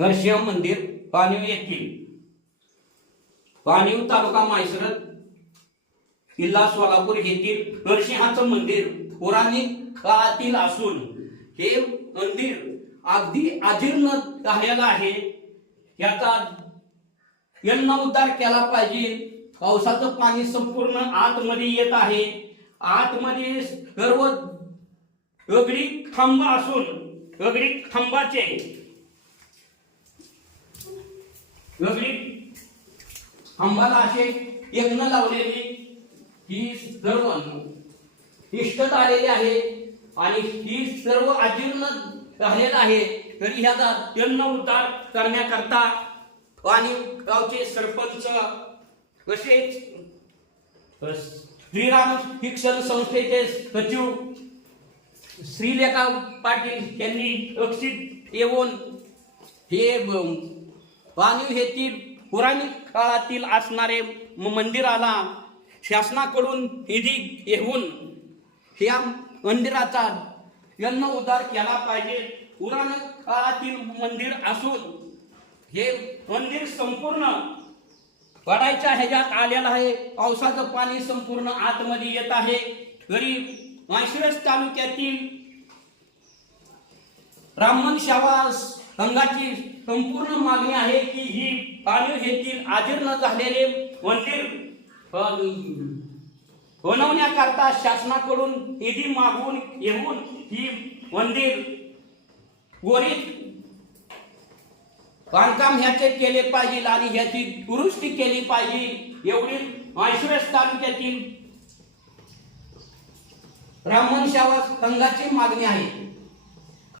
नरसिंह मंदिर पाणीव येथील पाणीव तालुका माळशिरस जिल्हा सोलापूर येथील नरसिंहाचं मंदिर पौराणिक काळातील असून हे मंदिर अगदी अजीर्ण झालेलं आहे। याचा यन्नउद्धार केला पाहिजे। पावसाचं पाणी संपूर्ण आतमध्ये येत आहे। आतमध्ये सर्व दगडी खांब असून दगडी खांबाचे खांबाला असे यज्ञ लावलेली ही सर्व इष्टता आलेली आहे आणि ही सर्व अजीर्ण झालेलं आहे। तरी ह्याचा यन्नउद्धार करण्याकरता आणि गावचे सरपंच तसेच श्रीराम शिक्षण संस्थेचे सचिव श्रीलेखा पाटील यांनी लक्षित येऊन हे पाणीव येथील पौराणिक काळातील असणारे मंदिराला शासनाकडून निधी घेऊन या मंदिराचा यन्नउद्धार केला पाहिजे। पौराणिक काळातील मंदिर असून हे मंदिर संपूर्ण पडायच्या ह्याच्यात आलेलं आहे। पावसाचं पाणी संपूर्ण आतमध्ये येत आहे। तरी माळशिरस तालुक्यातील ब्राह्मण सेवा संघाची संपूर्ण मागणी आहे की ही पाणीव येथील अजीर्ण झालेले मंदिर बनवण्याकरता शासनाकडून निधी मागून येऊन ही मंदिर त्वरित बांधकाम ह्याचे केले पाहिजे आणि ह्याची दुरुस्ती केली पाहिजे एवढी माळशिरस तालुक्यातील ब्राह्मण सेवा संघाची मागणी आहे।